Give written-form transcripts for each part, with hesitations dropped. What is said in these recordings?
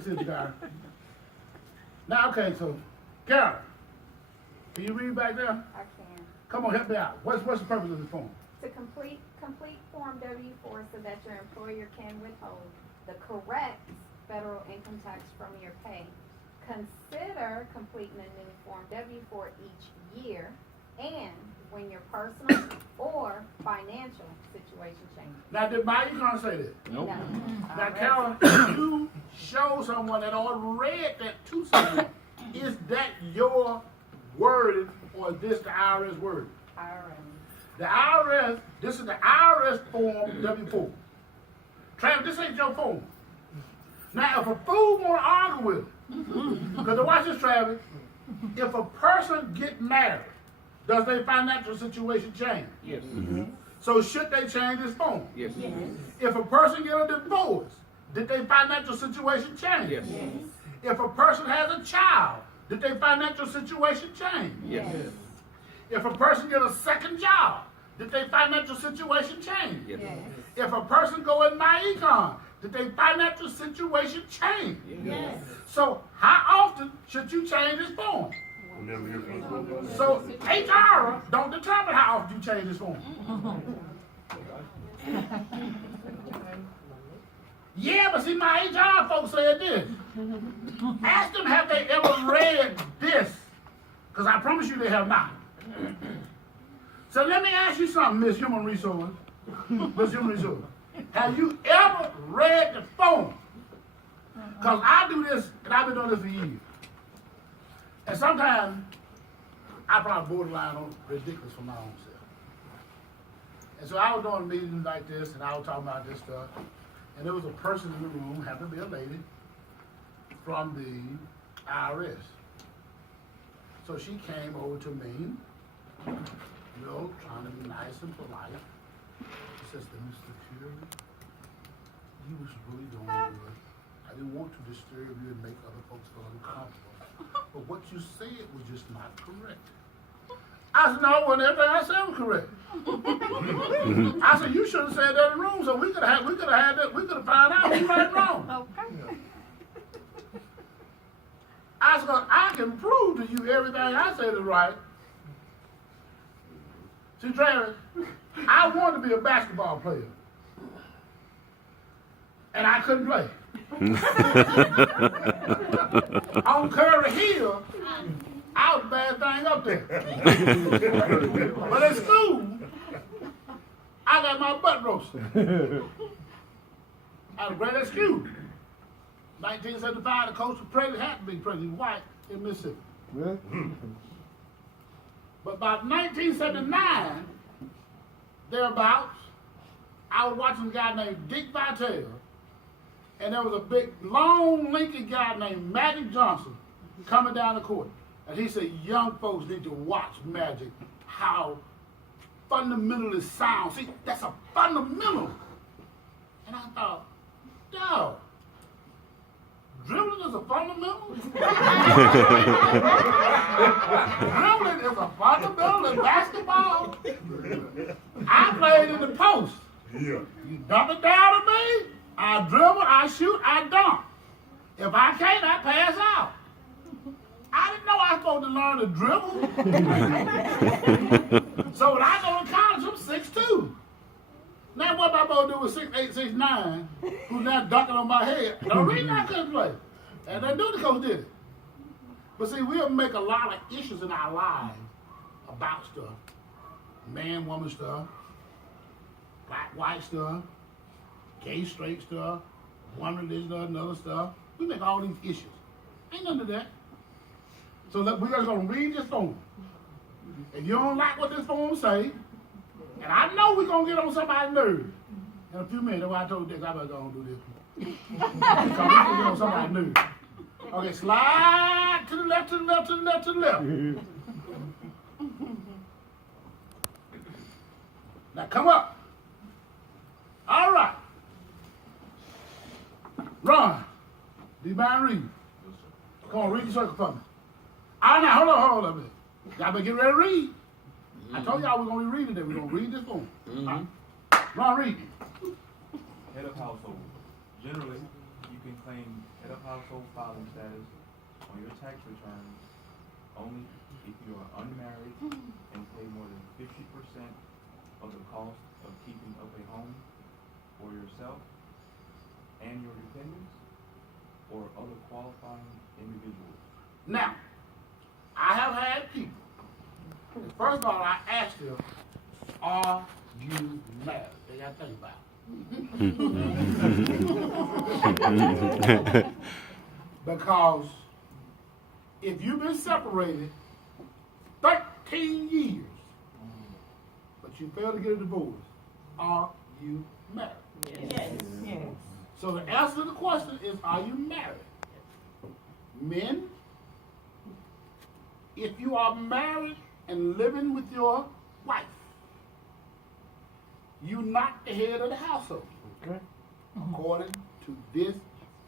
Gary. Now, okay, so, Gary, can you read back there? I can. Come on, help me out. What's the purpose of this form? To complete Form W-4 so that your employer can withhold the correct federal income tax from your pay. Consider completing a new Form W-4 each year and when your personal or financial situation changes. Now, did my econ say this? Nope. No. Now, Carol, you show someone that already read that to someone. Is that your word or is this the IRS word? IRS. The IRS, this is the IRS form W-4. Travis, this ain't your form. Now, if a fool want to argue with it, because watch this, Travis, if a person get married, does their financial situation change? Yes. So should they change this form? Yes. If a person get a divorce, did their financial situation change? Yes. If a person has a child, did their financial situation change? Yes. If a person get a second job, did their financial situation change? Yes. If a person go in my econ, did their financial situation change? Yes. So how often should you change this form? So HR don't determine how often you change this form. Yeah, but see, my HR folks said this. Ask them, have they ever read this? Because I promise you they have not. So let me ask you something, Miss Human Resource. Miss Human Resource. Have you ever read the form? Because I do this, and I've been doing this for years. And sometimes, I probably borderline on ridiculous for my own self. And so I was doing meetings like this, and I was talking about this stuff. And there was a person in the room, happened to be a lady, from the IRS. So she came over to me, you know, trying to be nice and polite. She says, Mr. Curry, you was really doing good. I didn't want to disturb you and make other folks feel uncomfortable. But what you said was just not correct. I said, no, when everything I said was correct. I said, you should have said that in the room so we could have had that, we could have found out who's right and wrong. Okay. I said, I can prove to you everything I said is right. See, Travis, I wanted to be a basketball player. And I couldn't play. On Curry Hill, I was a bad thing up there. But at school, I got my butt roasted. I was great at school. 1975, the coach was president, had to be president, white in Mississippi. But by 1979, thereabouts, I was watching a guy named Dick Vitale, and there was a big, long, lanky guy named Magic Johnson coming down the court. And he said, young folks need to watch Magic, how fundamentally sound. See, that's a fundamental. And I thought, no, dribbling is a fundamental? Dribbling is a fundamental in basketball? I played in the post. You dump it down to me, I dribble, I shoot, I dunk. If I can't, I pass out. I didn't know I was supposed to learn to dribble. So when I go to college, I'm 6'2". Now what am I supposed to do with 6'8", 6'9", who's now dunking on my head? The reason I couldn't play. And they knew the coach did it. But see, we'll make a lot of issues in our lives about stuff. Man, woman stuff. Black, white stuff. Gay, straight stuff. One religion or another stuff. We make all these issues. Ain't none of that. So we're just going to read this form. If you don't like what this form say, and I know we're going to get on somebody's nerves. In a few minutes, that's why I told Dick I better go and do this. Because we're going to get on somebody's nerves. Okay, slide to the left, to the left, to the left, to the left. Now come up. All right. Ron, do you mind reading? Come on, read the circle for me. All right, now, hold on a minute. Y'all better get ready to read. I told y'all we're going to be reading today. We're going to read this form. Right. Ron, read. Head of household. Generally, you can claim head of household filing status on your tax returns only if you are unmarried and pay more than 50% of the cost of keeping up a home for yourself and your dependents or other qualifying individuals. Now, I have had people. First of all, I asked them, are you married? They got to think about it. Because if you've been separated 13 years, but you failed to get a divorce, are you married? Yes. Yes. So the answer to the question is, are you married? Men, if you are married and living with your wife, you're not the head of the household. Okay. According to this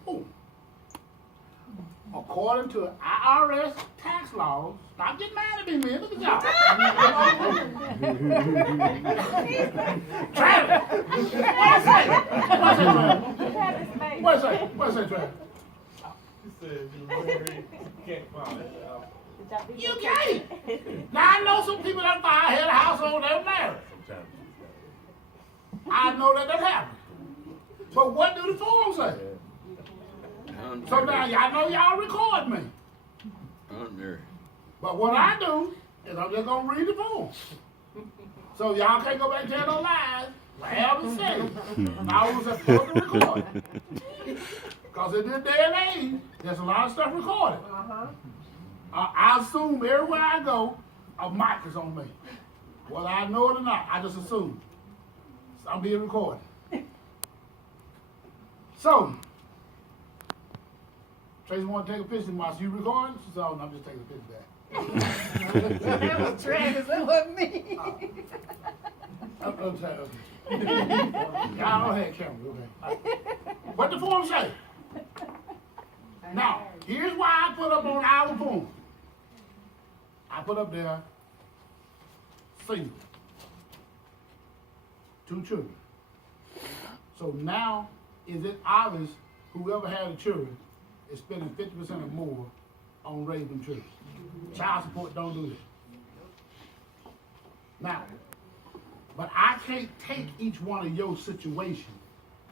boom. According to IRS tax laws, stop getting mad at me, man. Look at y'all. Travis, what's that? What's that, Travis? He said you're married, you can't file it. You can't. Now I know some people that file head of household that are married. I know that happens. But what do the form say? So now y'all know y'all record me. Unmarried. But what I do is I'm just gonna read the form. So y'all can't go back and tell no lies. Whatever it says. I was supposed to record. Because in this day and age, there's a lot of stuff recorded. I assume everywhere I go, a mic is on me. Whether I know it or not, I just assume. So I'm being recorded. So, Tracy want to take a picture while you recording? She said, oh, no, I'm just taking a picture back. That was Travis, that wasn't me. I'm sorry, okay. Y'all don't have camera, okay. What the form say? Now, here's why I put up on our form. I put up there, single. 2 children. So now, is it obvious whoever had the children is spending 50% or more on raising children? Child support don't do that. Now, but I can't take each one of your situations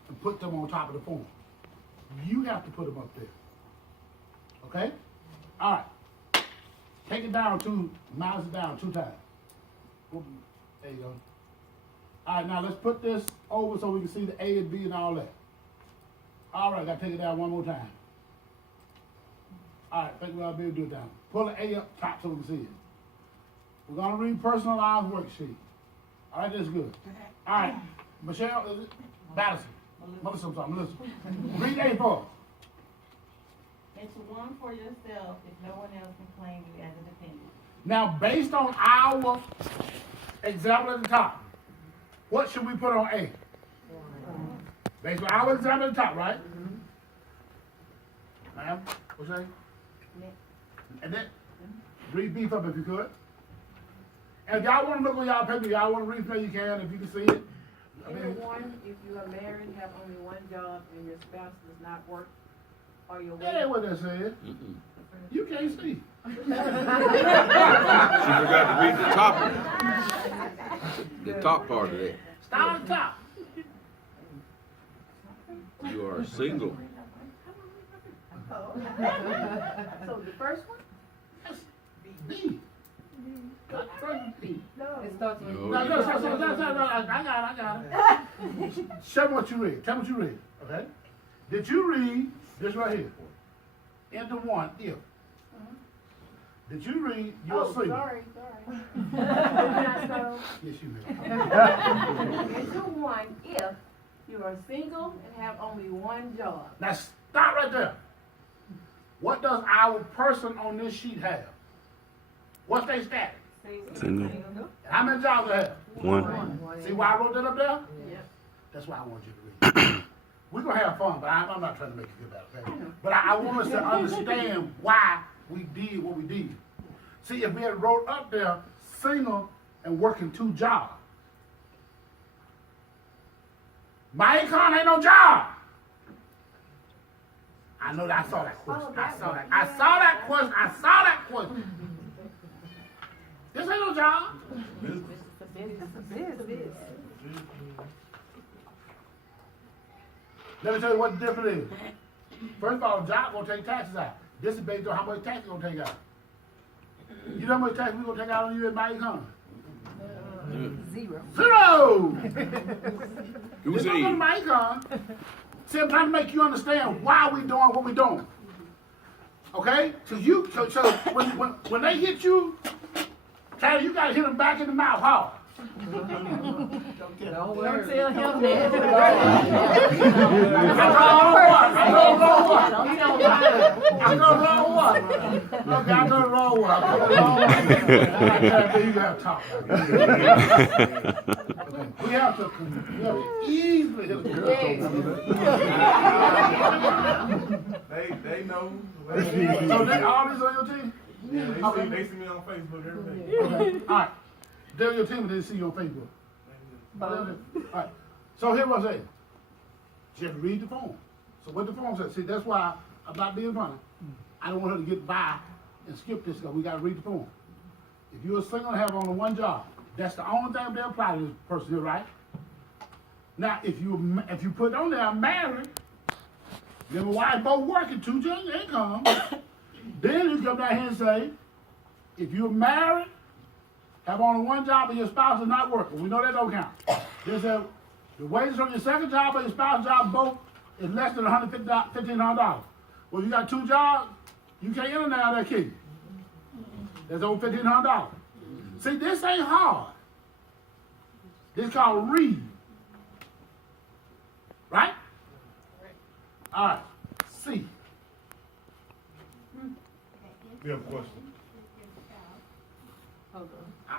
and put them on top of the form. You have to put them up there. Okay? All right. Take it down minus it down 2 times. There you go. All right, now let's put this over so we can see the A and B and all that. All right, gotta take it down one more time. All right, think we'll be able to do it down. Pull the A up top so we can see it. We're gonna read personalized worksheet. All right, that's good. All right, Michelle, is it? Madison. Melissa, I'm sorry, Melissa. Read A for us. It's one for yourself if no one else can claim you as a dependent. Now, based on our example at the top, what should we put on A? Based on our example at the top, right? Ma'am, what's that? And then, read beef up if you could. And if y'all want to look on y'all paper, y'all want to replay, you can, if you can see it. Everyone, if you are married, have only one job, and your spouse does not work, or your That ain't what that said. You can't see. She forgot to read the top. The top part of it. Start at the top. You are single. So the first one? That's B. First B. It starts with No, No, I got it. Show me what you read. Tell me what you read, okay? Did you read this right here? Enter 1, if. Did you read you're single? sorry. Yes, you did. Enter 1 if you are single and have only one job. Now stop right there. What does our person on this sheet have? What's their status? Single. How many jobs they have? One. See why I wrote that up there? Yep. That's why I want you to read. We're going to have fun, but I'm not trying to make you feel bad, okay? But I want us to understand why we did what we did. See, if we had wrote up there, single and working 2 jobs, my income ain't no job. I know that. I saw that question. Oh, I that saw one. that. I saw that question. I saw that question. This ain't no job. Let me tell you what the difference is. First of all, a job gonna take taxes out. This is based on how much tax you gonna take out. You know how much tax we gonna take out on you in my income? Zero. It's not on my income. See, I'm trying to make you understand why we doing what we doing. Okay? So when they hit you, Charlie, you gotta hit them back in the mouth hard. Don't tell him that. I go wrong one. Okay, I go wrong one. You gotta talk. We have to easily hit the They know. So they all these on your team? Yeah, they see me on Facebook every day. Okay, all right. They're your team, but they see you on Facebook. All right. So here's what I say. Just read the form. So what the form says, see, that's why I'm not being funny. I don't want her to get by and skip this because we got to read the form. If you're a single and have only one job, that's the only thing that apply to this person here, right? Now, if you put on there, I'm married, then my wife both working, 2 income, then you come down here and say, if you're married, have only one job and your spouse is not working. We know that don't count. They said the wages from your second job and your spouse's job both is less than $1,500. Well, you got 2 jobs, you can't enter now that kid. That's over $1,500. See, this ain't hard. This is called read. Right? All right. C. We have a question.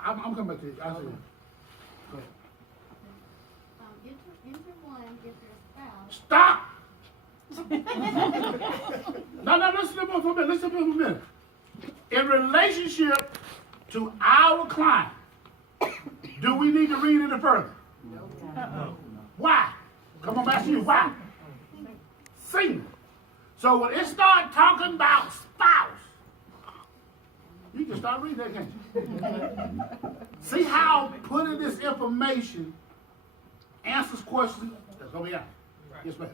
I'm coming back to you. I'll see you. Go ahead. Enter one if your spouse. Stop! No, listen to me for a minute. Listen to me for a minute. In relationship to our client, do we need to read any further? No. Why? Come on, ask you. Why? Single. So when it start talking about spouse, you can start reading that, can't you? See how putting this information answers questions that's going to be out. Yes, ma'am.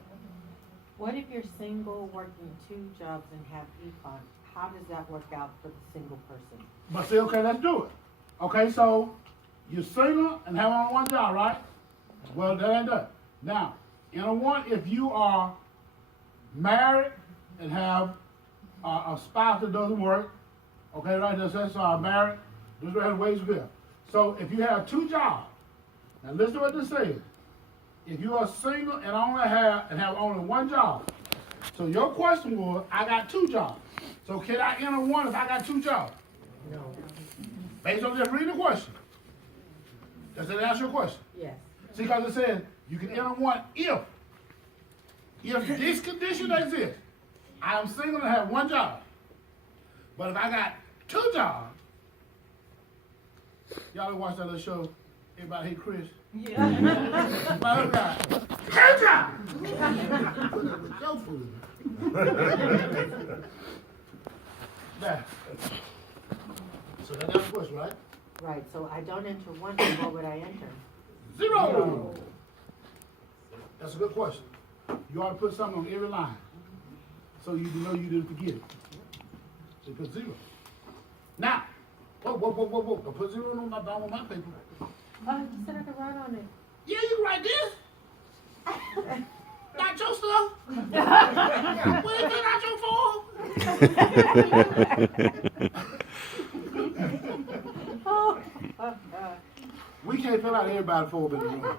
What if you're single, working 2 jobs and have e-fund? How does that work out for the single person? But see, okay, let's do it. Okay, so you're single and have only one job, right? Well, that ain't that. Now, if you are married and have a spouse that doesn't work, okay, right, that's married, this is ways to bill. So if you have 2 jobs, now listen to what this says. If you are single and have only one job, so your question was, I got 2 jobs. So can I enter one if I got 2 jobs? No. Based on just reading the question. Does that answer your question? Yes. See, because it says you can enter one if this condition exists. I am single and have 1 job. But if I got 2 jobs, y'all ever watch that little show, Everybody Hate Chris? Yeah. My other guy, 2 jobs! Now, so that's the question, right? Right, so I don't enter one, then what would I enter? 0. That's a good question. You ought to put something on every line so you know you didn't forget it. So you put 0. Now, whoa. Don't put 0 on my paper. You said I could write on it. Yeah, you can write this. Not your stuff. What is that, not your form? We can't fill out everybody's form in the room. We'll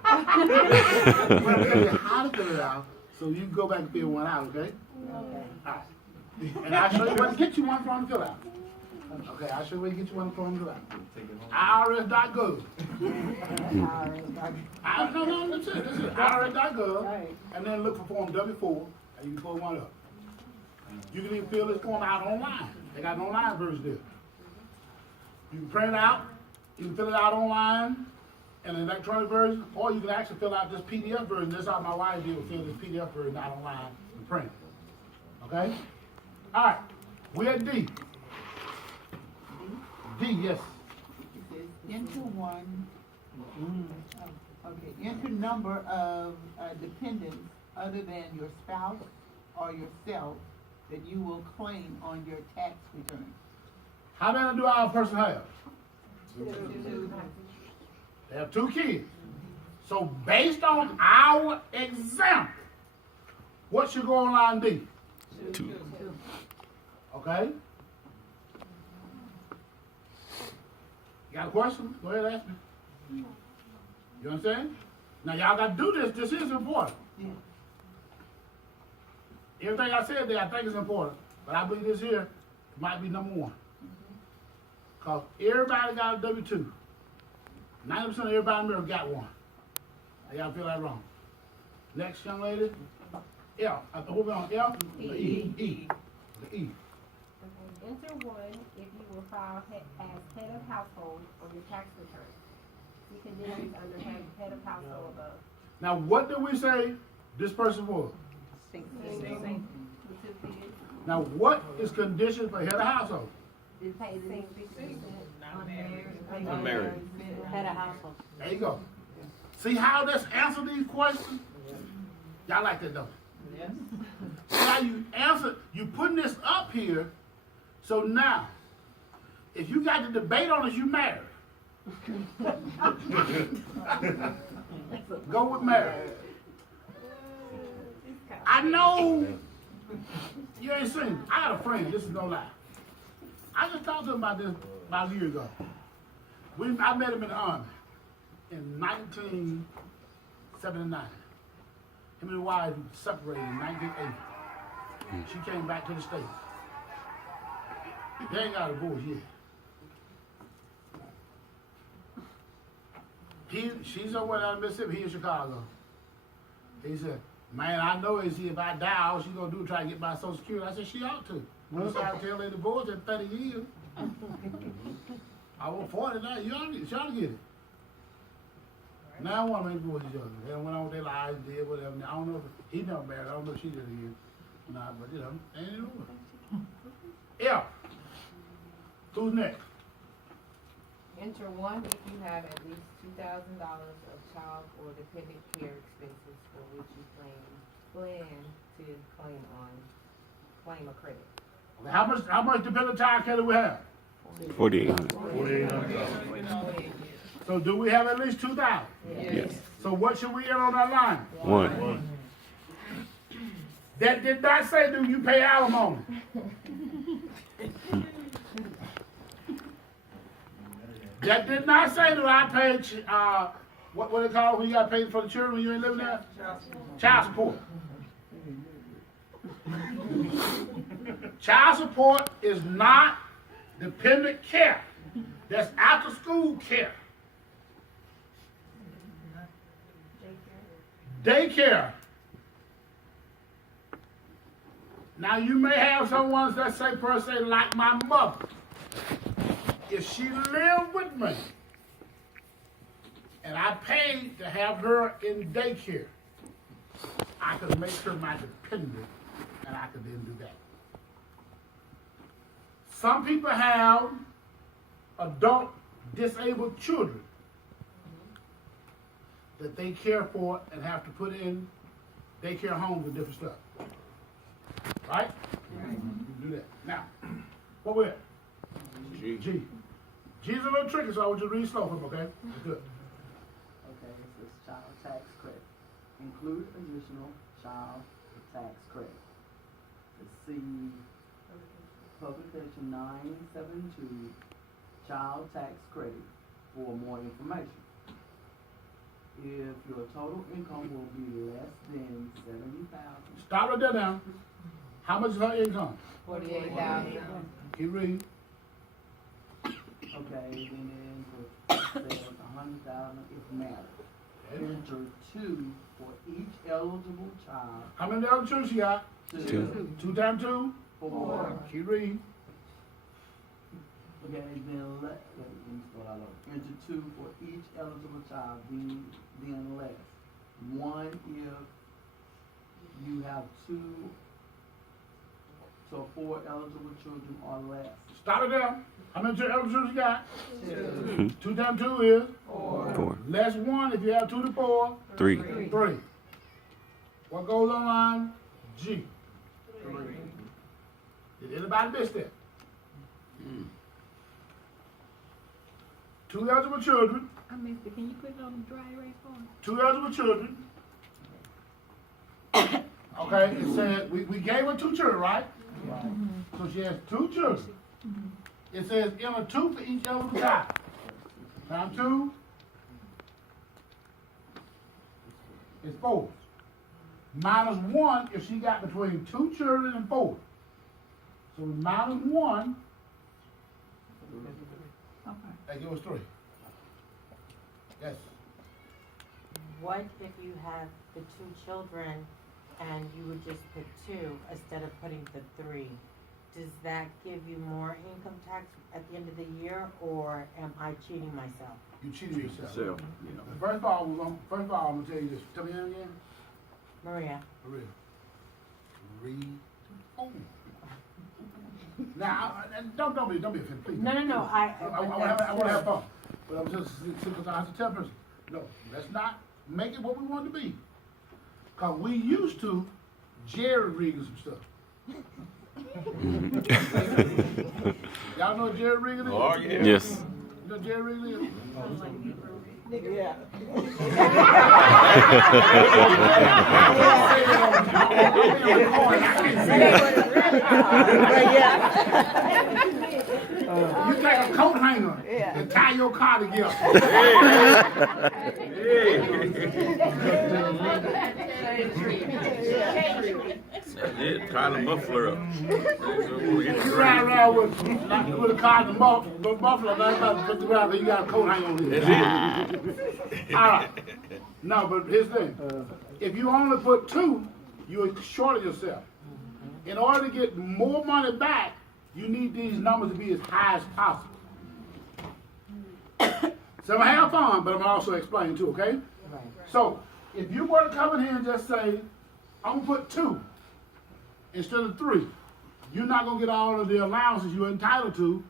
tell you how to fill it out so you can go back and fill one out, okay? Okay. All right. And I'll show you where to get you one from to fill out. Okay, I'll show you where to get you one from to fill out. IRS.gov. No, this is IRS.gov. Right. And then look for form W-4 and you can pull one up. You can even fill this form out online. They got an online version there. You can print it out, you can fill it out online in an electronic version, or you can actually fill out this PDF version. That's how my wife did, fill this PDF version out online and print it. Okay? All right, we're at D. D, yes. It says enter one, okay, enter number of dependents other than your spouse or yourself that you will claim on your tax return. How many do our person have? They have 2 kids. So based on our example, what should go on line D? 2. Okay? You got a question? Go ahead and ask me. You understand? Now y'all got to do this. This is important. Yeah. Everything I said there, I think is important. But I believe this here might be number 1. Because everybody got a W-2. 90% of everybody in America got one. Now y'all feel that wrong. Next young lady. L. What we on? L? The E. E. The E. Enter 1 if you will file as head of household on your tax return. See conditions under head of household above. Now what did we say this person was? Now what is conditioned for head of household? It pays 6%. Unmarried. Head of household. There you go. See how this answer these questions? Y'all like that, don't you? Yes. See how you answer, you putting this up here, so now, if you got the debate on it, you married. Go with married. I know you ain't seen. I got a friend, this is no lie. I just talked to him about this about a year ago. I met him in the Army in 1979. Him and his wife separated in 1980. She came back to the States. They ain't got a divorce yet. She's over down in Mississippi, he in Chicago. He said, man, I know if I die, all she gonna do is try to get my Social Security. I said, she ought to. Once I tell her divorce in 30 years. I was 40 now, she ought to get it. Now I want to make divorce each other. They went on with their lives, did whatever. I don't know if he never married. I don't know if she did again. Nah, but you know, ain't it over. Yeah. Who's next? Enter 1 if you have at least $2,000 of child or dependent care expenses for which you plan to claim a credit. How much dependent child care do we have? 4,800. So do we have at least 2,000? Yes. So what should we get on that line? 1. That did not say do you pay alimony. That did not say do I pay what do they call it when you got paid for the children when you ain't living there? Child support. Child support is not dependent care. That's after school care. Daycare. Now you may have someone that say per se like my mother. If she lived with me and I paid to have her in daycare, I could make her my dependent and I could then do that. Some people have adult disabled children that they care for and have to put in daycare homes and different stuff. Right? You can do that. Now, what we're at? G. G. G's a little tricky, so I want you to read slow for me, okay? Good. Okay, it says child tax credit. Include additional child tax credit. Let's see, publication 972, child tax credit for more information. If your total income will be less than 70,000. Stop right there now. How much is her income? 48,000. Keep reading. Okay, and then for says 100,000 if married. Enter 2 for each eligible child. How many other children she got? 2. 2 times 2? 4. Keep reading. Okay, then let me start all over. Enter 2 for each eligible child, then less. 1 if you have 2 So 4 eligible children or less. Stop it there. How many eligible children you got? 2. 2 times 2 is? 4. Less 1 if you have 2 to 4. 3. 3. What goes on line G? 3. Did anybody miss that? 2 eligible children. I missed it. Can you put it on the dry erase form? 2 eligible children. Okay, it said we gave her 2 children, right? So she has 2 children. It says enter 2 for each eligible child. Times 2 is 4. Minus 1 if she got between 2 children and 4. So minus 1, that gives us 3. Yes. What if you have the 2 children and you would just put 2 instead of putting the 3? Does that give you more income tax at the end of the year, or am I cheating myself? You cheated yourself. So, First of all, I'm gonna tell you this. Tell me that again. Maria. For real. Read. Oh. Now, don't be offended, please. No. I want to have fun. But I'm just because I have to tell a person, no, let's not make it what we want it to be. Because we used to jerry-rigging some stuff. Y'all know what jerry-rigging is? Oh, yeah. Yes. You know what jerry-rigging is? Yeah. You take a coat hanger and tie your car together. That's it. Tie the muffler up. You ride around with a car and the muffler, that's about 50 rounds, you got a coat hanger on it. That's it. All right. No, but here's the thing. If you only put 2, you short yourself. In order to get more money back, you need these numbers to be as high as possible. So I'm gonna have fun, but I'm gonna also explain too, okay? Right. So if you were to come in here and just say, I'm gonna put 2 instead of 3, you're not gonna get all of the allowances you're entitled to.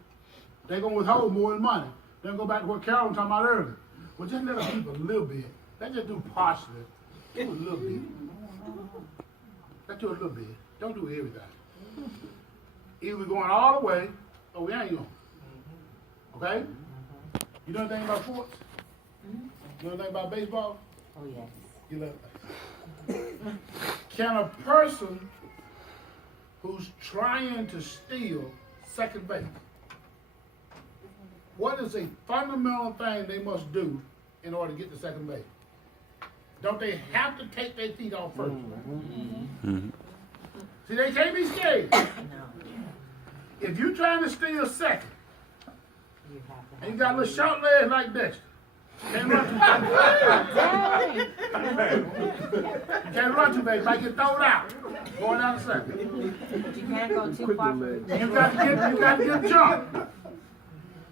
They're gonna withhold more than money. Then go back to what Carol was talking about earlier. Well, just let them keep a little bit. Let's just do partially. Do a little bit. Let's do a little bit. Don't do everything. Either we're going all the way, or we ain't going. Okay? You know anything about sports? You know anything about baseball? Oh, yes. You love it. Can a person who's trying to steal second base, what is a fundamental thing they must do in order to get to second base? Don't they have to take their feet off first? See, they can't be scared. No. If you're trying to steal second, You have to and you got a little short legs like this, can't run too fast. You can't run too fast, you might get thrown out. Going down the second. But you can't go too far. You got to get jumped.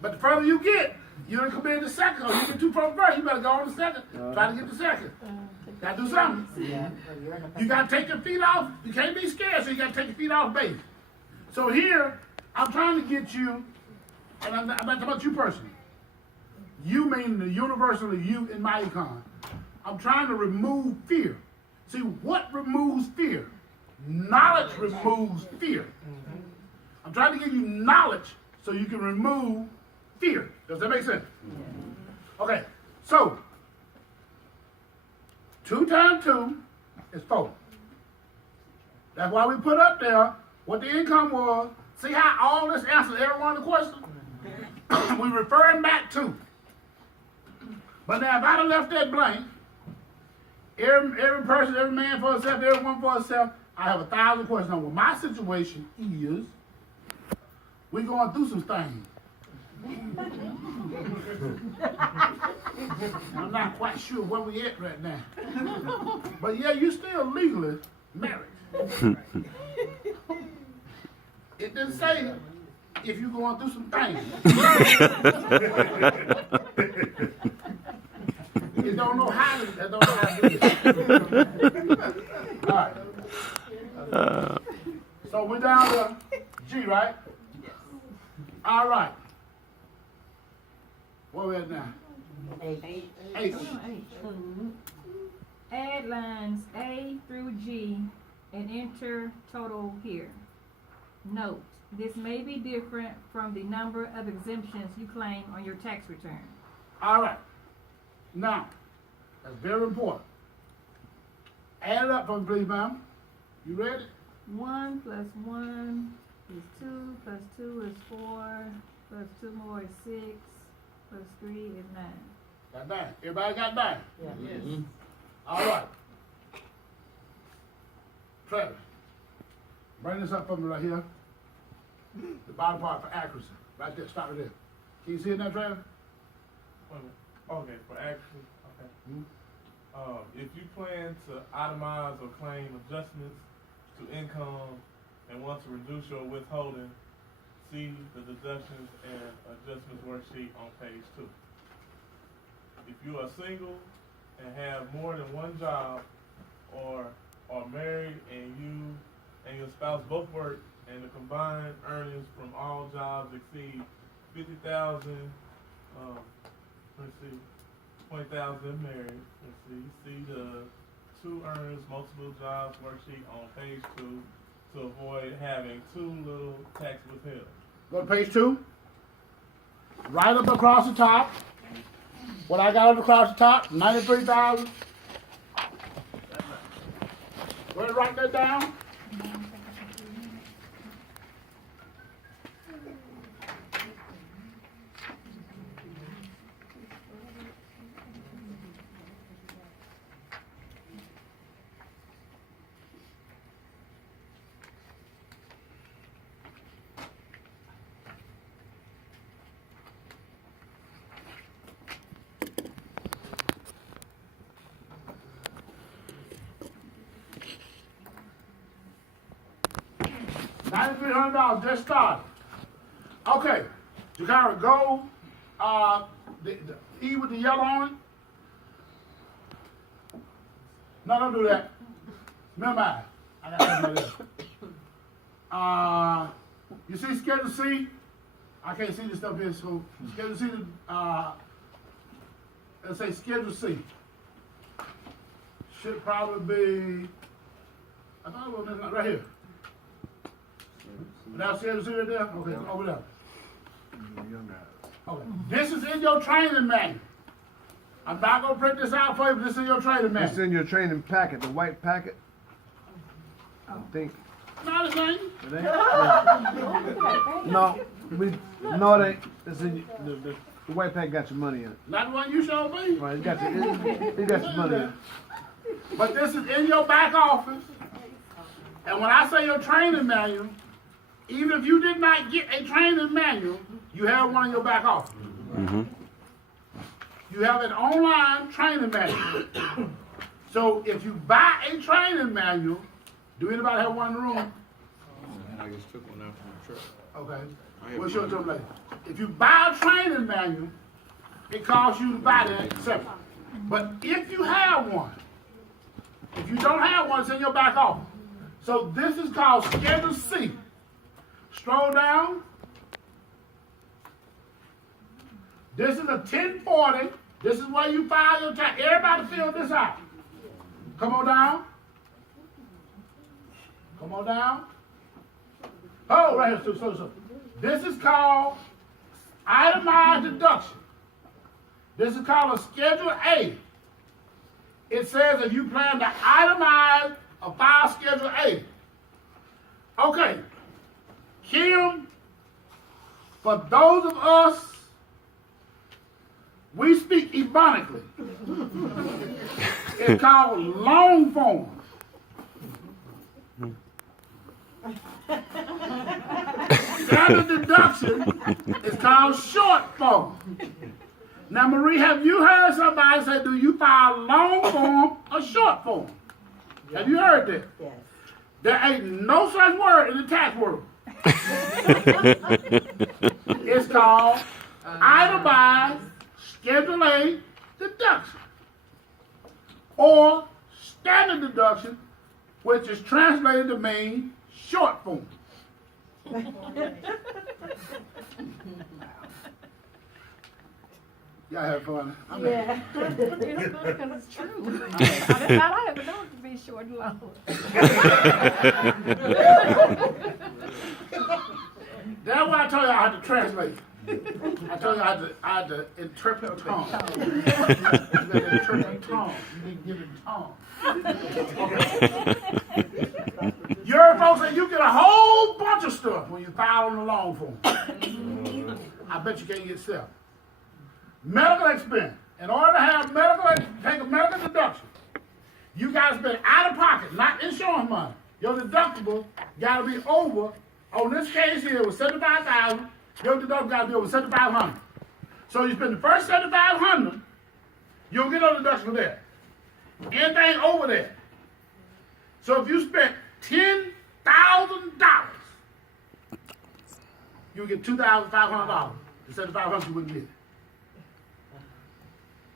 But the further you get, you don't come in the second. Or you get too far first, you better go on the second. Try to get the second. Got to do something. Yeah, well, you're in a You got to take your feet off. You can't be scared, so you got to take your feet off base. So here, I'm trying to get you, and I'm not talking about you personally. You meaning the universal you in my econ. I'm trying to remove fear. See, what removes fear? Knowledge removes fear. I'm trying to give you knowledge so you can remove fear. Does that make sense? Okay, so 2 times 2 is 4. That's why we put up there what the income was. See how all this answers every one of the questions? We referring back to. But now if I'd have left that blank, every person, every man for himself, everyone for himself, I have 1,000 questions on. Well, my situation is, we're going through some things. I'm not quite sure where we at right now. But yeah, you still legally married. It didn't say if you're going through some things. It don't know how to do it. All right. So we're down to right? Yes. All right. Where we at now? 8. 8. Add lines A through G and enter total here. Note, this may be different from the number of exemptions you claim on your tax return. All right. Now, that's very important. Add it up for me, please, ma'am. You ready? 1 plus 1 is 2, plus 2 is 4, plus 2 more is 6, plus 3 is 9. Got 9. Everybody got 9? Yeah. Yes. All right. Travis, bring this up for me right here. The bottom part for accuracy. Right there, stop it there. Can you see it now, Travis? Okay, for action, okay. Hmm? If you plan to itemize or claim adjustments to income and want to reduce your withholding, see the deductions and adjustments worksheet on page 2. If you are single and have more than one job, or are married and you and your spouse both work and the combined earnings from all jobs exceed 50,000, let's see, 20,000 married. Let's see the two earners, multiple jobs worksheet on page 2 to avoid having too little tax withheld. Go to page 2. Right up across the top. What I got up across the top, 93,000. Go ahead and write that down. $9,300 just started. Okay, you gotta go. The E with the yellow on it. No, don't do that. Remember, I got something like that. You see Schedule C? I can't see this stuff here, so Schedule C. Let's say Schedule C. Should probably be. I thought it was right here. Without Schedule C right there? Okay, over there. Okay. This is in your training manual. I'm not gonna print this out for you, but this is in your training manual. It's in your training packet, the white packet. I think. Not the same. It ain't? Yeah. No, no, it ain't. It's in the white packet. Got your money in it. Not the one you showed me. Right, it got your money in it. But this is in your back office. And when I say your training manual, even if you did not get a training manual, you have one in your back office. Mm-hmm. You have an online training manual. So if you buy a training manual, do anybody have one in the room? I just took one out from the truck. Okay. We'll show it to them later. If you buy a training manual, it costs you to buy that separate. But if you have one, if you don't have one, it's in your back office. So this is called Schedule C. Scroll down. This is a 1040. This is where you file your tax. Everybody fill this out. Come on down. Come on down. Oh, right here. So. This is called itemized deduction. This is called a Schedule A. It says if you plan to itemize a file Schedule A. Okay. Kim, for those of us, we speak ebonically. It's called long form. Standard deduction is called short form. Now, Marie, have you heard somebody say, do you file long form or short form? Yes. Have you heard that? Yes. There ain't no such word in the tax world. It's called itemized Schedule A deduction or standard deduction, which is translated to mean short form. Y'all have fun. Yeah. Because it's true. That's all I ever known to be short and long. That's why I told you I had to translate. I told you I had to interpret tongue. You gotta interpret tongue. You didn't give it tongue. You heard folks say you get a whole bunch of stuff when you file on the loan form. I bet you can't get stuff. Medical expense. In order to have take a medical deduction, you gotta spend out of pocket, not insurance money. Your deductible gotta be over. On this case here, it was $75,000. Your deductible gotta be over $7,500. So you spend the first $7,500, you'll get no deduction there. Anything over there. So if you spent $10,000, you get $2,500. The $7,500 you wouldn't get.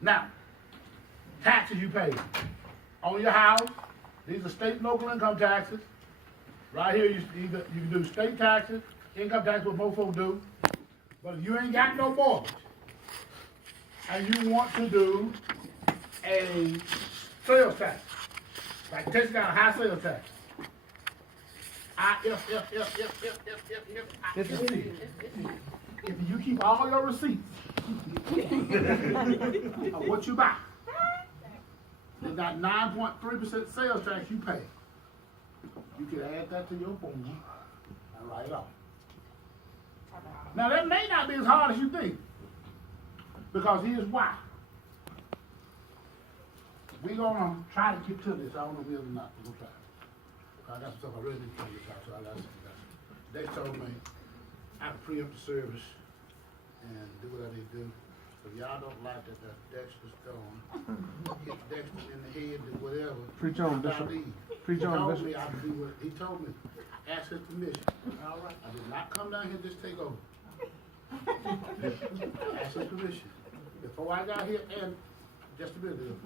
Now, taxes you pay on your house. These are state and local income taxes. Right here, you can do state taxes, income tax, what most folks do. But if you ain't got no mortgage, and you want to do a sales tax, like Texas got a high sales tax. If you keep all your receipts of what you buy, you got 9.3% sales tax you pay. You can add that to your form and write it off. Now that may not be as hard as you think, because here's why. We're gonna try to get to this. I don't know if we're not. We're gonna try. I got some stuff I really need to tell you about, so I got some. They told me I can preempt the service and do what I need to do. If y'all don't like that Dexter's gone, hit Dexter in the head and whatever. Preach on, Bishop. Preach on, Bishop. He told me, ask his permission. All right. I did not come down here just take over. Ask his permission. Before I got here, and just a minute ago.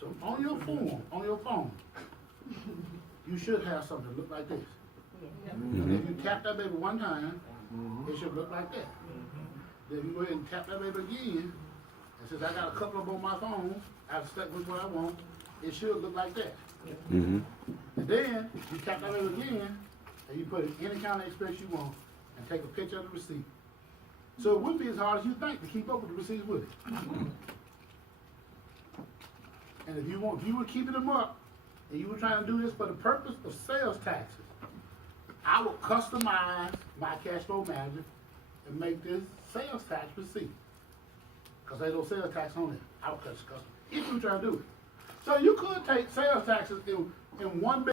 So on your phone, you should have something that look like this. And if you tap that baby one time, it should look like that. Then you go ahead and tap that baby again, and since I got a couple of them on my phone, I've stuck with what I want, it should look like that. And then you tap that baby again, and you put in any kind of expense you want, and take a picture of the receipt. So it wouldn't be as hard as you think to keep up with the receipts with it. And if you were keeping them up, and you were trying to do this for the purpose of sales taxes, I would customize my cash flow manager and make this sales tax receipt. Because there's no sales tax on it. I would custom if you were trying to do it. So you could take sales taxes in one big